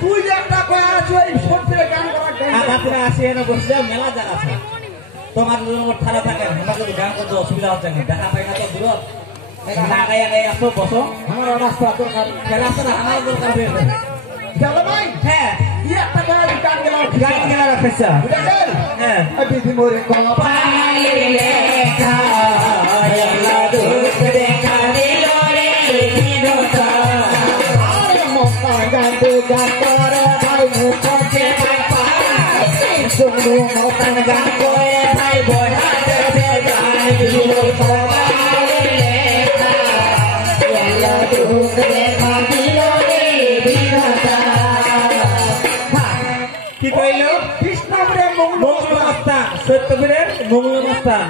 তুই যে একটা মেলা জায়গা আছে তোমার ঠাড়া থাকে আমাকে গান করতে অসুবিধা হচ্ছে না দেখা পাই না তো দূরত লাগাই আগাই আসো বসো আমার রাস্তা দরকার রাস্তা না আমার দরকার হয়েছে চলো ভাই হ্যাঁ একটা গান গেলা রাখেছা হ্যাঁ দিদি মোরে কপালে লেখা আল্লাহ দুঃখ দেখা দিল রে বিনোদা আরে মোটা গাতে গান করে ভাই মুখে পাপা শুনু মোটা গান করে ভাই বড়াতে যায় মোরে কপালে লেখা আল্লাহ দুঃখ দেখা দিল রে বিনোদা কি কইলো কৃষ্ণপুরের মঙ্গলস্থান সত্যপুরের মঙ্গলস্থান।